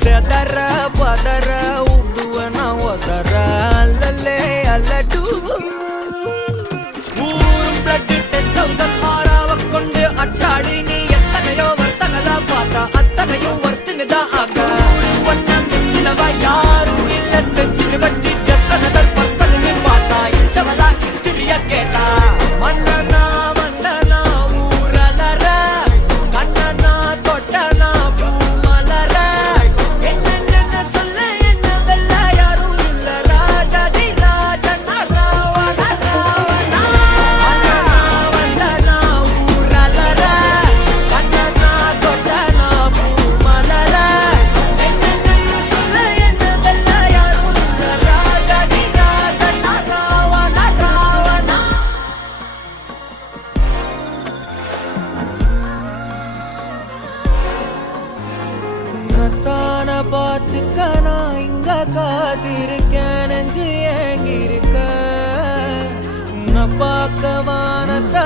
செதற பதற உடுவன ஒதற அல்லலே அல்லடு ஊரும் பிளட் 10,000 ஆறாவ கொண்டு அச்சாடி நீ எத்தனையோ வர்த்தகதா பார்த்தா அத்தனையும் வர்த்தினுதான் ஆக ஒன்னம் மிஞ்சினவா யாரும் இல்ல செஞ்சிரு வச்சு ஜஸ்ட் அனதர் பர்சன் நீ பார்த்தா இச்சவலா ஹிஸ்டரிய கேட்டா மன்னனா வந்தனா ஊரலர கண்ணனா தொட்டனா பூமலர என்ன சொல்ல என்ன வெல்ல யாரும் இல்ல ராஜாதி ராஜனா ராவண ராவணா வந்தனா ஊரலர கண்ணனா தொட்டனா பூமலர என்ன சொல்ல என்ன வெல்ல யாரும் இல்ல ராஜாதி ராஜனா ராவண ராவணா உன்னத்தான பார்த்துக்க நான் இங்க காத்திருக்கேன் நெஞ்சு ஏங்கிருக்க உன்னை பார்க்க வானத்தை